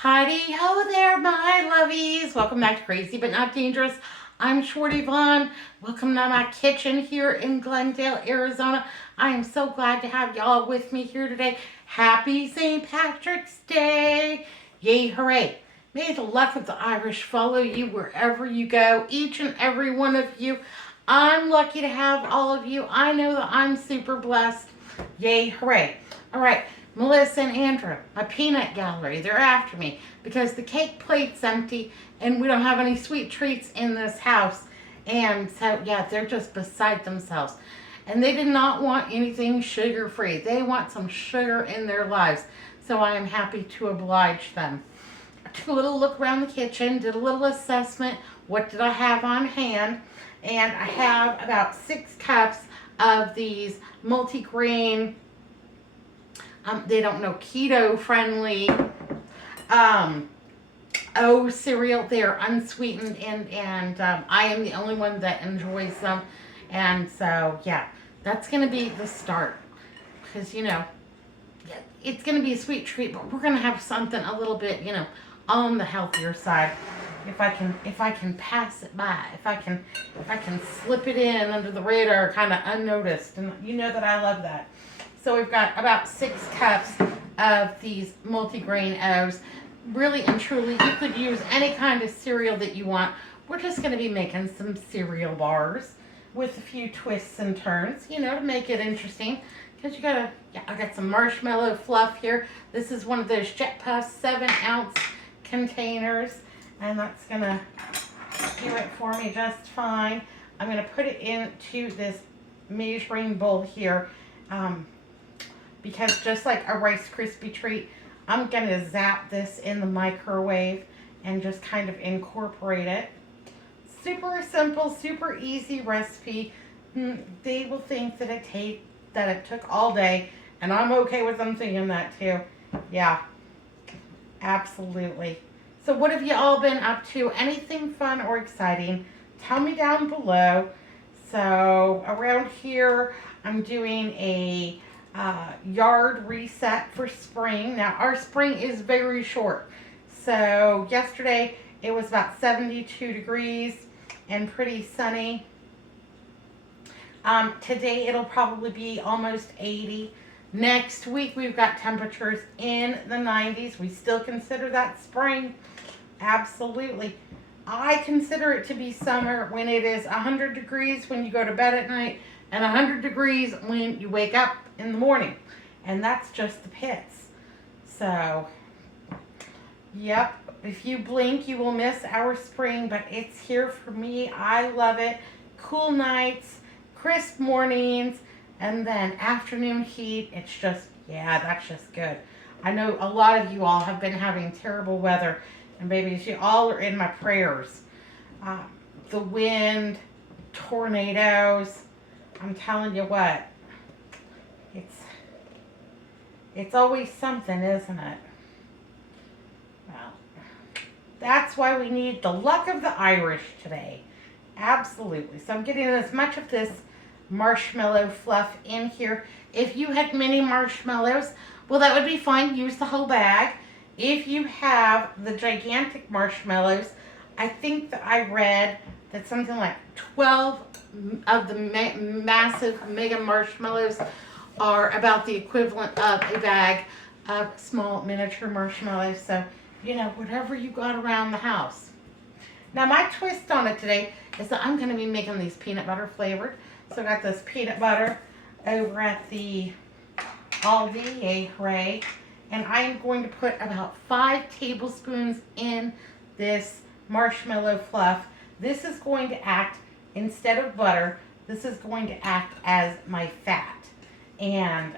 Heidi ho there, my lovies. Welcome back to Crazy But Not Dangerous. I'm Shorty Vaughn. Welcome to my kitchen here in Glendale, Arizona. I am so glad to have y'all with me here today. Happy St. Patrick's Day. Yay, hooray. May the luck of the Irish follow you wherever you go, each and every one of you. I'm lucky to have all of you. I know that I'm super blessed. Yay, hooray. All right. Melissa and Andrew, my peanut gallery, they're after me because the cake plate's empty and we don't have any sweet treats in this house. And so, yeah, they're just beside themselves. And they did not want anything sugar free. They want some sugar in their lives. So I am happy to oblige them. I took a little look around the kitchen, did a little assessment. What did I have on hand? And I have about 6 cups of these multigrain, they don't know, keto friendly cereal. They are unsweetened, and I am the only one that enjoys them. And so, yeah, that's going to be the start. Because, it's going to be a sweet treat, but we're going to have something a little bit, on the healthier side. If I can pass it by, if I can slip it in under the radar, kind of unnoticed, and you know that I love that. So we've got about 6 cups of these multigrain O's. Really and truly, you could use any kind of cereal that you want. We're just going to be making some cereal bars with a few twists and turns, to make it interesting. Because I got some marshmallow fluff here. This is one of those Jet Puffs 7-ounce containers. And that's going to do it for me just fine. I'm going to put it into this measuring bowl here. Because just like a Rice Krispie treat, I'm going to zap this in the microwave and just kind of incorporate it. Super simple, super easy recipe. They will think that it took all day, and I'm okay with them thinking that too. Yeah, absolutely. So what have you all been up to? Anything fun or exciting? Tell me down below. So around here, I'm doing a yard reset for spring. Now our spring is very short. So yesterday it was about 72 degrees and pretty sunny. Today it'll probably be almost 80. Next week we've got temperatures in the 90s. We still consider that spring. Absolutely. I consider it to be summer when it is 100 degrees when you go to bed at night and 100 degrees when you wake up in the morning. And that's just the pits. So, yep, if you blink, you will miss our spring, but it's here for me. I love it. Cool nights, crisp mornings, and then afternoon heat. It's just, yeah, that's just good. I know a lot of you all have been having terrible weather, and babies, you all are in my prayers. The wind, tornadoes, I'm telling you what, it's always something, isn't it? Well, that's why we need the luck of the Irish today. Absolutely. So I'm getting as much of this marshmallow fluff in here. If you had mini marshmallows, well, that would be fine. Use the whole bag. If you have the gigantic marshmallows, I think that I read that something like 12 of the massive mega marshmallows are about the equivalent of a bag of small miniature marshmallows. So, whatever you got around the house. Now, my twist on it today is that I'm going to be making these peanut butter flavored. So I got this peanut butter over at the Aldi, yay, hooray. And I am going to put about 5 tablespoons in this marshmallow fluff. This is going to act, instead of butter, this is going to act as my fat. And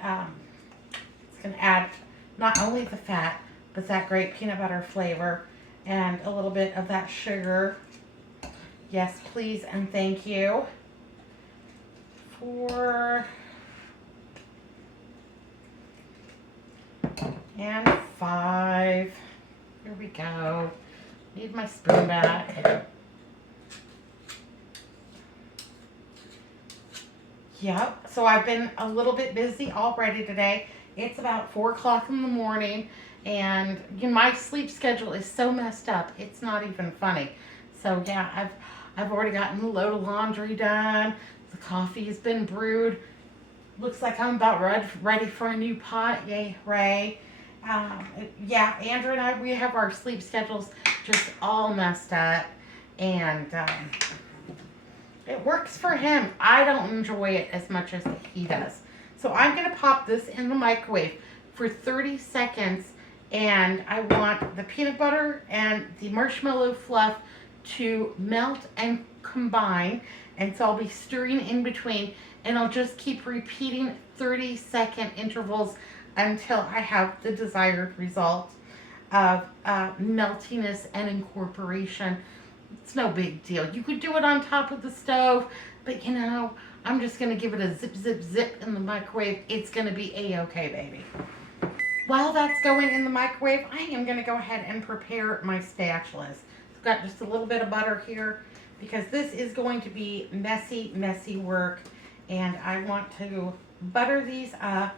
it's going to add not only the fat, but that great peanut butter flavor and a little bit of that sugar. Yes, please and thank you. 4 and 5. Here we go. Need my spoon back. Yep, so I've been a little bit busy already today. It's about 4 o'clock in the morning, And you know, my sleep schedule is so messed up. It's not even funny. So yeah, I've already gotten a load of laundry done. The coffee has been brewed. Looks like I'm about ready for a new pot. Yay, hooray. Yeah, Andrew and I, we have our sleep schedules just all messed up. And it works for him. I don't enjoy it as much as he does. So I'm going to pop this in the microwave for 30 seconds. And I want the peanut butter and the marshmallow fluff to melt and combine. And so I'll be stirring in between. And I'll just keep repeating 30-second intervals until I have the desired result of meltiness and incorporation. It's no big deal. You could do it on top of the stove, but you know, I'm just going to give it a zip, zip, zip in the microwave. It's going to be a-okay, baby. While that's going in the microwave, I am going to go ahead and prepare my spatulas. I've got just a little bit of butter here because this is going to be messy, messy work. And I want to butter these up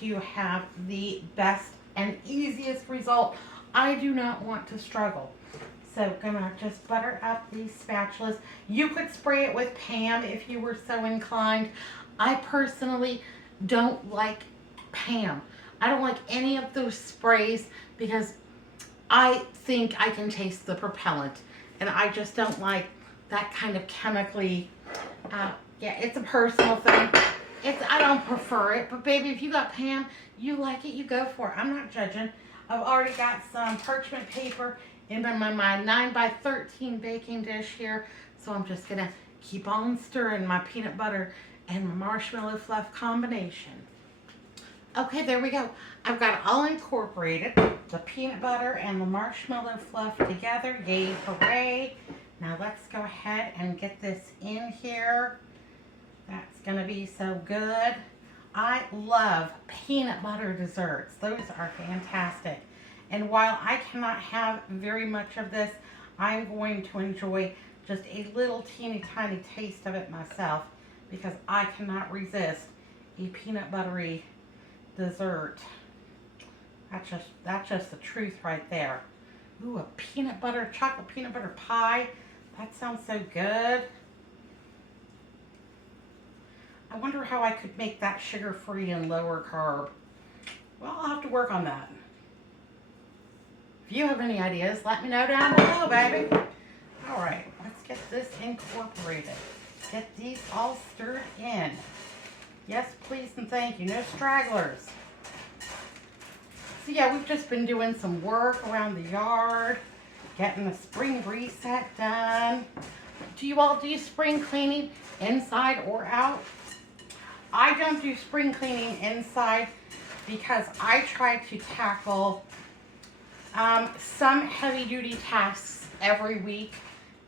to have the best and easiest result. I do not want to struggle. So gonna just butter up these spatulas. You could spray it with Pam if you were so inclined. I personally don't like Pam. I don't like any of those sprays because I think I can taste the propellant. And I just don't like that kind of chemically, yeah, it's a personal thing. I don't prefer it, but baby, if you got Pam, you like it, you go for it. I'm not judging. I've already got some parchment paper in my 9x13 baking dish here. So I'm just gonna keep on stirring my peanut butter and marshmallow fluff combination. Okay, there we go. I've got it all incorporated. The peanut butter and the marshmallow fluff together. Yay, hooray. Now let's go ahead and get this in here. That's gonna be so good. I love peanut butter desserts. Those are fantastic. And while I cannot have very much of this, I'm going to enjoy just a little teeny tiny taste of it myself because I cannot resist a peanut buttery dessert. That's just the truth right there. Ooh, a chocolate peanut butter pie. That sounds so good. I wonder how I could make that sugar-free and lower carb. Well, I'll have to work on that. If you have any ideas, let me know down below, baby. All right, let's get this incorporated. Get these all stirred in. Yes, please, and thank you. No stragglers. So yeah, we've just been doing some work around the yard, getting the spring reset done. Do you all do spring cleaning inside or out? I don't do spring cleaning inside because I try to tackle some heavy duty tasks every week,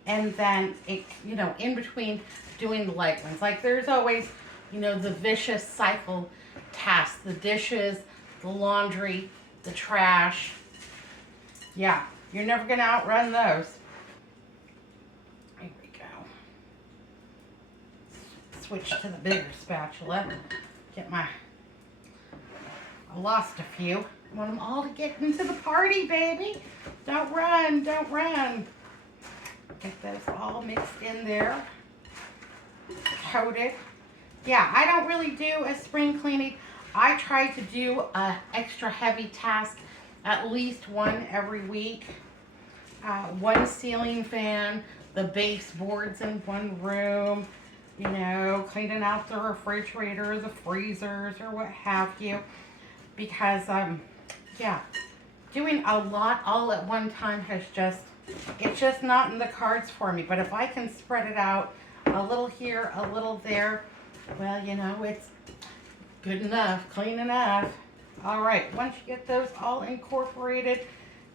and then in between doing the light ones. Like there's always, the vicious cycle tasks, the dishes, the laundry, the trash. Yeah, you're never gonna outrun those. Here we go. Switch to the bigger spatula. I lost a few. I want them all to get into the party, baby. Don't run, don't run. Get those all mixed in there. Coated. Yeah, I don't really do a spring cleaning. I try to do an extra heavy task, at least one every week. One ceiling fan, the baseboards in one room, cleaning out the refrigerator, the freezers, or what have you. Because, doing a lot all at one time it's just not in the cards for me. But if I can spread it out a little here, a little there, well, it's good enough, clean enough. All right, once you get those all incorporated,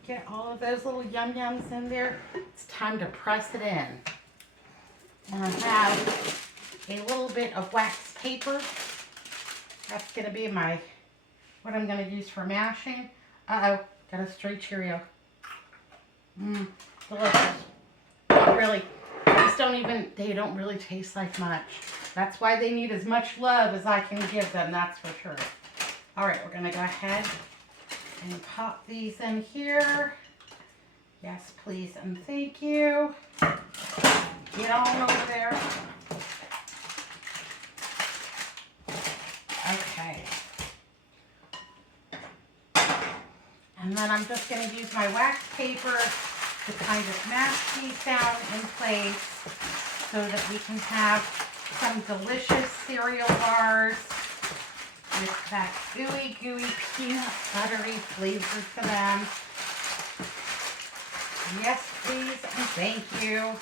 get all of those little yum-yums in there, it's time to press it in. And I have a little bit of wax paper. That's going to be what I'm going to use for mashing. Uh-oh, got a stray Cheerio. Delicious. Not really. They don't really taste like much. That's why they need as much love as I can give them, that's for sure. All right, we're going to go ahead And pop these in here. Yes, please, and thank you. Get on over there. Okay. And then I'm just going to use my wax paper to kind of mask these down in place so that we can have some delicious cereal bars with that gooey, peanut buttery flavor to them. Yes, please, and thank you.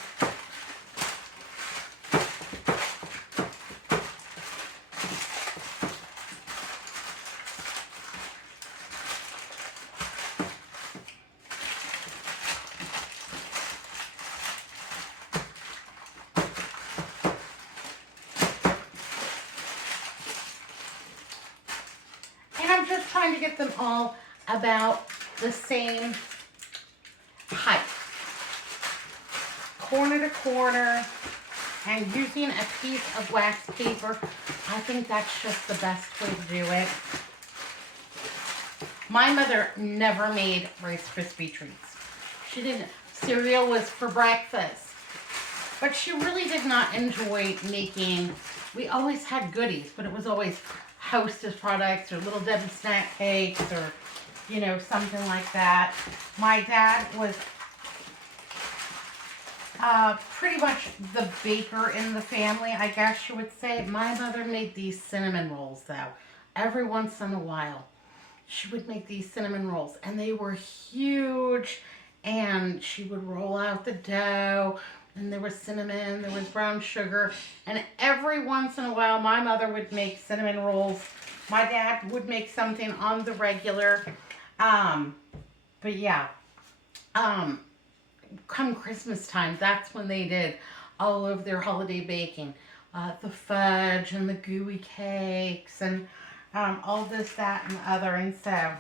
I'm just trying to get them all about the same height, corner to corner, and using a piece of wax paper. I think that's just the best way to do it. My mother never made Rice Krispie treats. She didn't. Cereal was for breakfast. But she really did not enjoy making, we always had goodies, but it was always Hostess products or Little Debbie snack cakes or, you know, something like that. My dad was pretty much the baker in the family, I guess you would say. My mother made these cinnamon rolls, though. Every once in a while, she would make these cinnamon rolls, and they were huge, and she would roll out the dough, and there was cinnamon, there was brown sugar, and every once in a while, my mother would make cinnamon rolls. My dad would make something on the regular, but yeah, come Christmas time, that's when they did all of their holiday baking, the fudge and the gooey cakes, and all this, that, and the other, and so,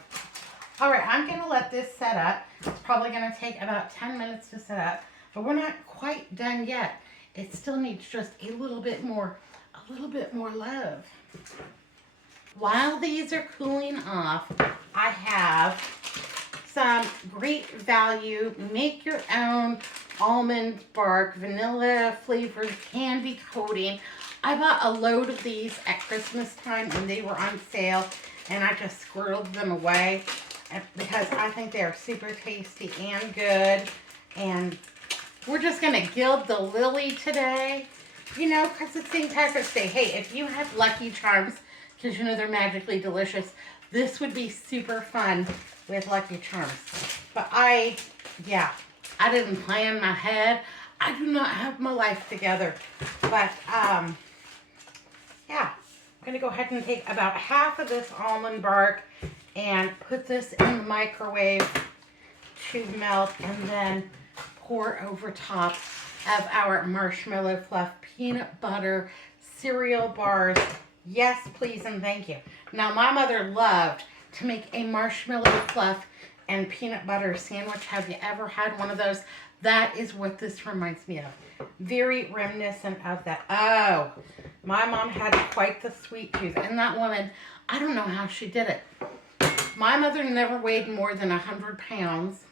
all right, I'm going to let this set up. It's probably going to take about 10 minutes to set up. But we're not quite done yet. It still needs just a little bit more love. While these are cooling off, I have some great value, make your own almond bark, vanilla flavored candy coating. I bought a load of these at Christmas time when they were on sale, and I just squirreled them away because I think they are super tasty and good. And we're just going to gild the lily today, you know, because it's St. Patrick's Day. Hey, if you have Lucky Charms, because you know they're magically delicious, this would be super fun with Lucky Charms. But I didn't plan my head. I do not have my life together. But, yeah, I'm going to go ahead and take about half of this almond bark and put this in the microwave to melt, and then pour over top of our Marshmallow Fluff peanut butter cereal bars. Yes, please, and thank you. Now, my mother loved to make a Marshmallow Fluff and peanut butter sandwich. Have you ever had one of those? That is what this reminds me of. Very reminiscent of that. Oh, my mom had quite the sweet tooth. And that woman, I don't know how she did it. My mother never weighed more than 100 pounds.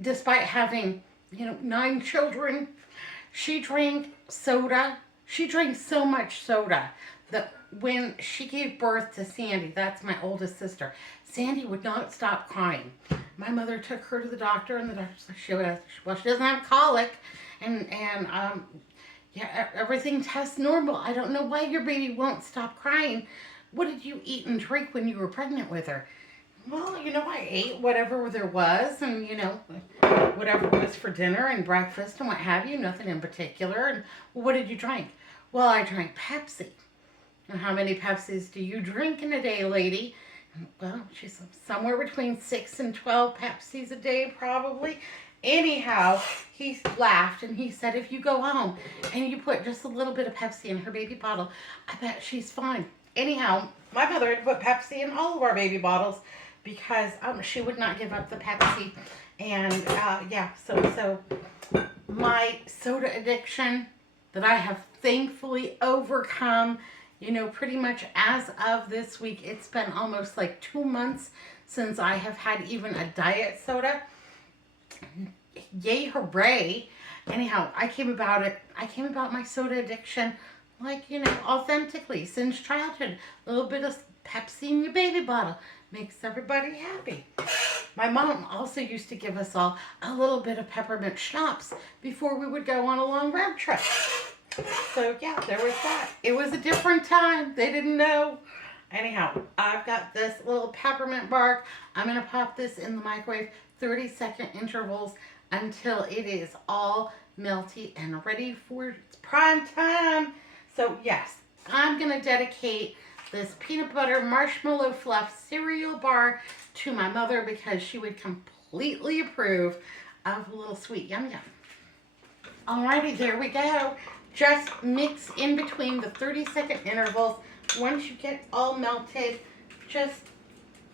Despite having, 9 children, she drank soda. She drank so much soda that when she gave birth to Sandy, that's my oldest sister, Sandy would not stop crying. My mother took her to the doctor, and the doctor said she doesn't have colic, and everything tests normal. I don't know why your baby won't stop crying. What did you eat and drink when you were pregnant with her? Well, I ate whatever there was, and, whatever was for dinner and breakfast and what have you, nothing in particular. And well, what did you drink? Well, I drank Pepsi. And how many Pepsis do you drink in a day, lady? And, well, she's somewhere between 6 and 12 Pepsis a day, probably. Anyhow, he laughed and he said, if you go home and you put just a little bit of Pepsi in her baby bottle, I bet she's fine. Anyhow, my mother had put Pepsi in all of our baby bottles because she would not give up the Pepsi. And so my soda addiction that I have thankfully overcome You know, pretty much as of this week, it's been almost like 2 months since I have had even a diet soda. Yay, hooray. Anyhow, I came about my soda addiction like, authentically since childhood. A little bit of Pepsi in your baby bottle makes everybody happy. My mom also used to give us all a little bit of peppermint schnapps before we would go on a long road trip. So yeah, there was that. It was a different time. They didn't know. Anyhow, I've got this little peppermint bark. I'm going to pop this in the microwave 30-second intervals until it is all melty and ready for its prime time. So yes, I'm going to dedicate this peanut butter marshmallow fluff cereal bar to my mother because she would completely approve of a little sweet yum yum. Alrighty, there we go. Just mix in between the 30-second intervals. Once you get all melted,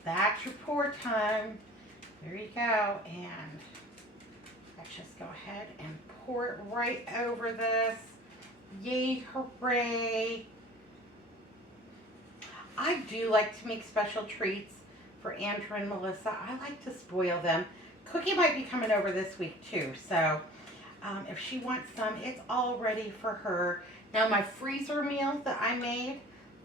that's your pour time. There you go. And let's just go ahead and pour it right over this. Yay, hooray. I do like to make special treats for Andrew and Melissa. I like to spoil them. Cookie might be coming over this week too, so if she wants some, it's all ready for her. Now my freezer meal that I made,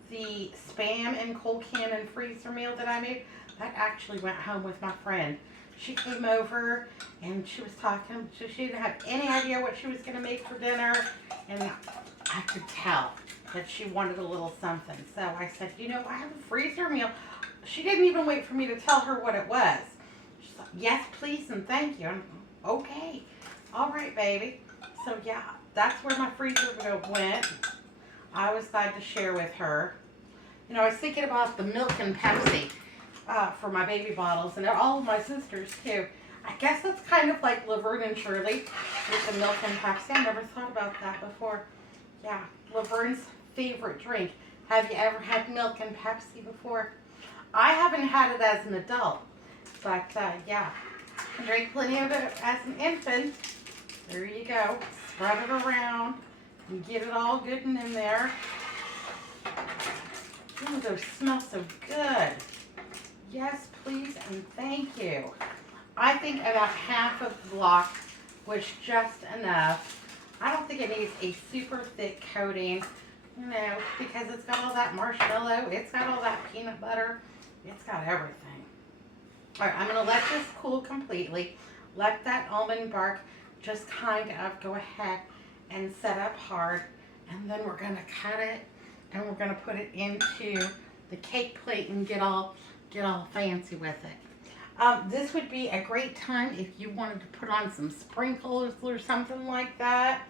the Spam and cold cannon freezer meal that I made, that actually went home with my friend. She came over and she was talking, so she didn't have any idea what she was going to make for dinner, and I could tell that she wanted a little something. So I said, I have a freezer meal. She didn't even wait for me to tell her what it was. She's like, yes, please, and thank you. I'm okay. All right, baby. So yeah, that's where my freezer went. I was glad to share with her. I was thinking about the milk and Pepsi for my baby bottles, and all of my sisters too. I guess it's kind of like Laverne and Shirley with the milk and Pepsi. I never thought about that before. Yeah, Laverne's favorite drink. Have you ever had milk and Pepsi before? I haven't had it as an adult, but yeah, I drank plenty of it as an infant. There you go. Spread it around and get it all good and in there. Ooh, those smell so good. Yes, please, and thank you. I think about half a block was just enough. I don't think it needs a super thick coating, because it's got all that marshmallow, it's got all that peanut butter, it's got everything. All right, I'm going to let this cool completely. Let that almond bark just kind of go ahead and set up hard, and then we're going to cut it and we're going to put it into the cake plate and get all fancy with it. This would be a great time if you wanted to put on some sprinkles or something like that.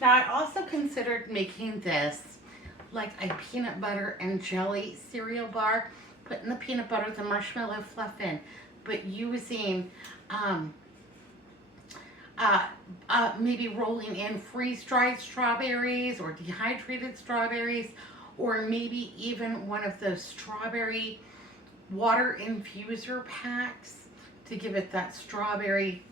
Now I also considered making this like a peanut butter and jelly cereal bar, putting the peanut butter, the marshmallow fluff in, but using maybe rolling in freeze-dried strawberries or dehydrated strawberries, or maybe even one of those strawberry water infuser packs to give it that strawberry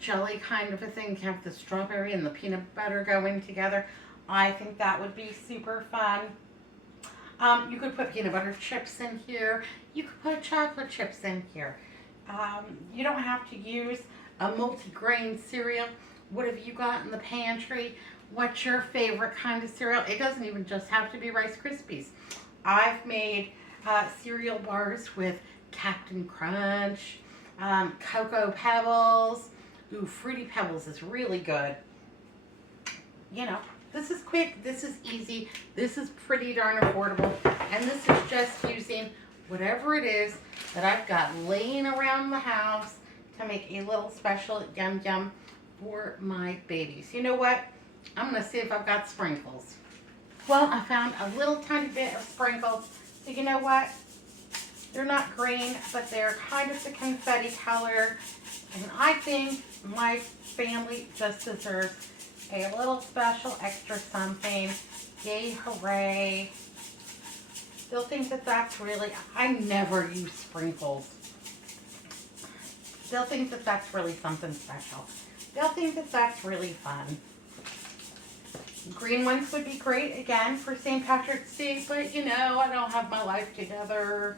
jelly kind of a thing. Have the strawberry and the peanut butter going together. I think that would be super fun. You could put peanut butter chips in here. You could put chocolate chips in here. You don't have to use a multi-grain cereal. What have you got in the pantry? What's your favorite kind of cereal? It doesn't even just have to be Rice Krispies. I've made cereal bars with Captain Crunch, Cocoa Pebbles. Ooh, Fruity Pebbles is really good. This is quick, this is easy, this is pretty darn affordable, and this is just using whatever it is that I've got laying around the house to make a little special yum yum for my babies. You know what? I'm going to see if I've got sprinkles. Well, I found a little tiny bit of sprinkles. So you know what? They're not green, but they're kind of the confetti color. And I think my family just deserves a little special extra something. Yay, hooray. They'll think that that's really, I never use sprinkles. They'll think that that's really something special. They'll think that that's really fun. Green ones would be great again for St. Patrick's Day, but you know, I don't have my life together.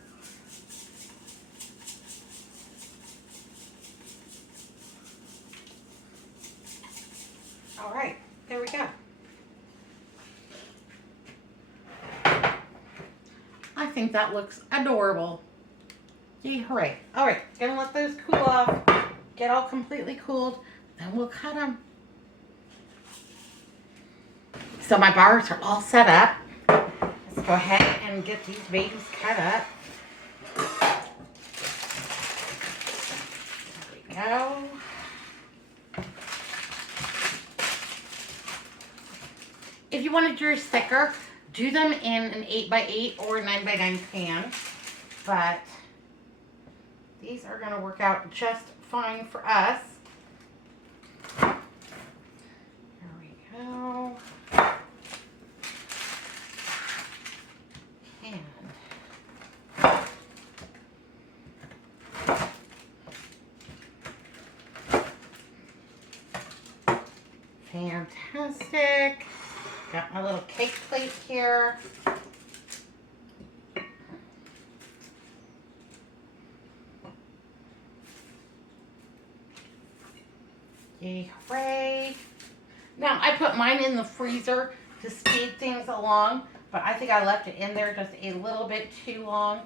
All right, there we go. I think that looks adorable. Yay, hooray. All right, gonna let those cool off, get all completely cooled, then we'll cut them. So my bars are all set up. Let's go ahead and get these babies cut up. There we go. If you wanted yours thicker, do them in an 8x8 or a 9x9 pan. But these are going to work out just fine for us. There we go. And fantastic. Got my little cake plate here. Yay, hooray. Now, I put mine in the freezer to speed things along, but I think I left it in there just a little bit too long.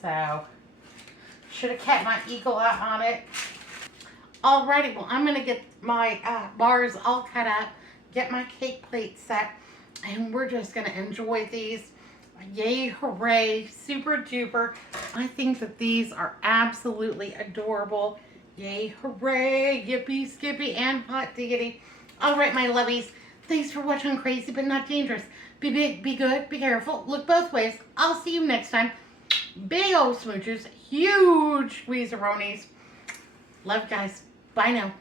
So, should have kept my eagle eye on it. Alrighty, well, I'm going to get my bars all cut up, get my cake plate set, and we're just going to enjoy these. Yay, hooray, super duper. I think that these are absolutely adorable. Yay, hooray, yippee, skippy, and hot diggity. All right, my lovies, thanks for watching Crazy But Not Dangerous. Be big, be good, be careful, look both ways. I'll see you next time. Big old smooches, huge squeeze-a-ronies. Love, guys. Bye now.